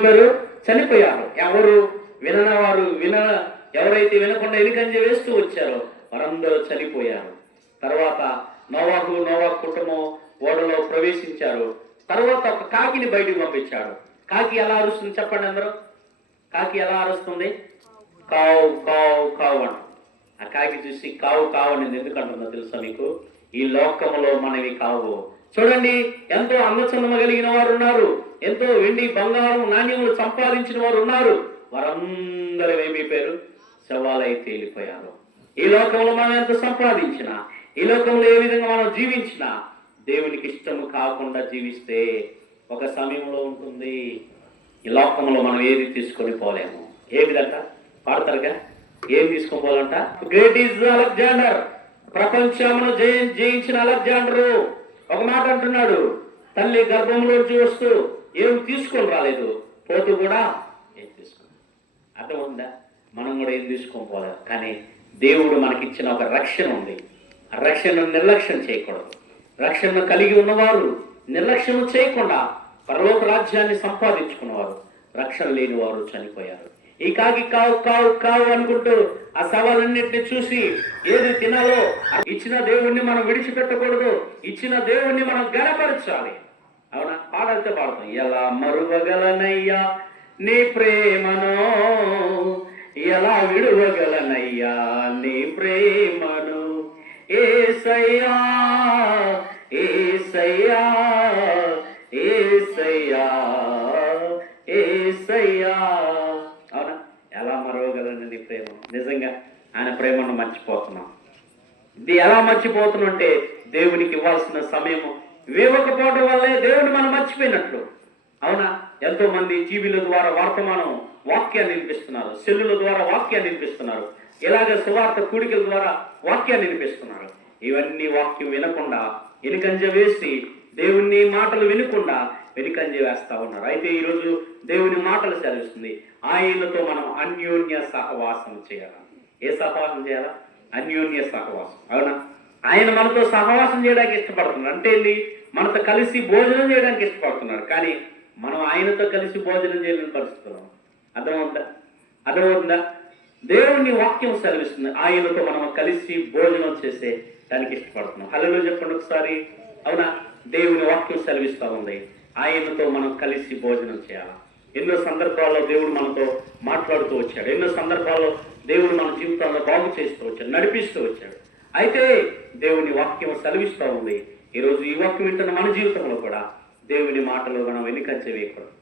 ఏమైపోయారు? చనిపోయారు. ఎవరు? ఎవరైతే వినకుండా ఎలుకంజ వేస్తూ వచ్చారో వారందరూ చనిపోయారు. తర్వాత నోవాహు కుటుంబం ఓడలో ప్రవేశించారు. తర్వాత ఒక కాకిని బయటికి పంపించాడు. కాకి ఎలా అరుస్తుంది చెప్పండి అందరూ? కాకి ఎలా అరుస్తుంది? కావు కావు కావు అంట. ఆ కాకి చూసి కావు కావు అని ఎందుకంటుందో తెలుసా మీకు? ఈ లోకములో మనవి కావు. చూడండి, ఎంతో అందచందమ కలిగిన వారు ఉన్నారు, ఎంతో వెండి బంగారం నాణ్యములు సంపాదించిన వారు ఉన్నారు. వారందరూ ఏమైపోయారు? శవాలై తేలిపోయారు. ఈ లోకంలో మనం ఎంత సంపాదించినా, ఈ లోకంలో ఏ విధంగా మనం జీవించినా, దేవునికి ఇష్టము కాకుండా జీవిస్తే ఒక సమయంలో ఉంటుంది, ఈ లోకంలో మనం ఏది తీసుకొని పోలేము. ఏ విధంగా పాడతారుగా? ఏం తీసుకొని పోవాలంట? గ్రేట్ ఈజ్ అలెగ్జాండర్, ప్రపంచమును జయించిన అలెగ్జాండరు ఒక మాట అంటున్నాడు, తల్లి గర్భంలోంచి వస్తూ ఏం తీసుకొని రాలేదు, పోతూ కూడా ఏం తీసుకుని. అర్థమవుతుందా? మనం కూడా ఏం తీసుకొని పోలేదు. కానీ దేవుడు మనకిచ్చిన ఒక రక్షణ ఉంది. ఆ రక్షణను నిర్లక్ష్యం చేయకూడదు. రక్షణను కలిగి ఉన్నవారు నిర్లక్ష్యం చేయకుండా పరలోక రాజ్యాన్ని సంపాదించుకున్నవారు, రక్షణ లేని వారు చనిపోయారు. ఈ కాకి కావు కావు కావు అనుకుంటూ ఆ సవాలన్నింటినీ చూసి ఏది తినాలో, ఇచ్చిన దేవుణ్ణి మనం విడిచిపెట్టకూడదు, ఇచ్చిన దేవుణ్ణి మనం గణపరచాలి. అవునా? పాడైతే పాడతాం. ఎలా మరువగలనయ్యా నీ ప్రేమను, ఎలా విడువగలనయ్యా నీ ప్రేమను, యేసయ్యా యేసయ్యా యేసయ్యా యేసయ్యా. అవునా? ఎలా మరవగలను నీ ప్రేమ? నిజంగా ఆయన ప్రేమను మర్చిపోతున్నాం. ఇది ఎలా మర్చిపోతున్నాం అంటే దేవునికి ఇవ్వాల్సిన సమయం ఇవ్వకపోవడం వల్లే దేవుని మనం మర్చిపోయినట్లు. అవునా? ఎంతో మంది టీవీల ద్వారా వర్తమానం వాక్యాన్ని వినిపిస్తున్నారు, సెల్లుల ద్వారా వాక్యాన్ని వినిపిస్తున్నారు, ఇలాగ సువార్త కూడికల ద్వారా వాక్యాన్ని వినిపిస్తున్నారు. ఇవన్నీ వాక్యం వినకుండా వెనుకంజ వేసి దేవుని మాటలు వినకుండా వెనుకంజ వేస్తా ఉన్నారు. అయితే ఈరోజు దేవుని మాటలు సెలవిస్తుంది, ఆయనతో మనం అన్యోన్య సహవాసం చేయాలి. ఏ సహవాసం చేయాలా? అన్యోన్య సహవాసం. అవునా? ఆయన మనతో సహవాసం చేయడానికి ఇష్టపడుతున్నాడు. అంటే ఏంటి? మనతో కలిసి భోజనం చేయడానికి ఇష్టపడుతున్నాడు. కానీ మనం ఆయనతో కలిసి భోజనం చేయలేని పరిస్థితున్నాం. అర్థమవుతుందా? దేవుని వాక్యం సెలవిస్తుంది, ఆయనతో మనం కలిసి భోజనం చేసే దానికి ఇష్టపడుతున్నాం. హల్లెలూయా చెప్పండి ఒకసారి. అవునా? దేవుని వాక్యం సెలవిస్తూ ఉంది, ఆయనతో మనం కలిసి భోజనం చేయాలి. ఎన్నో సందర్భాల్లో దేవుడు మనతో మాట్లాడుతూ వచ్చాడు, ఎన్నో సందర్భాల్లో దేవుడు మన జీవితాల్లో బాగు చేస్తూ వచ్చాడు, నడిపిస్తూ వచ్చాడు. అయితే దేవుని వాక్యం సెలవిస్తూ ఉంది. ఈరోజు ఈ వాక్యం వింటున్న మన జీవితంలో కూడా దేవుని మాటలు మనం వెనుకంజ వేయకూడదు.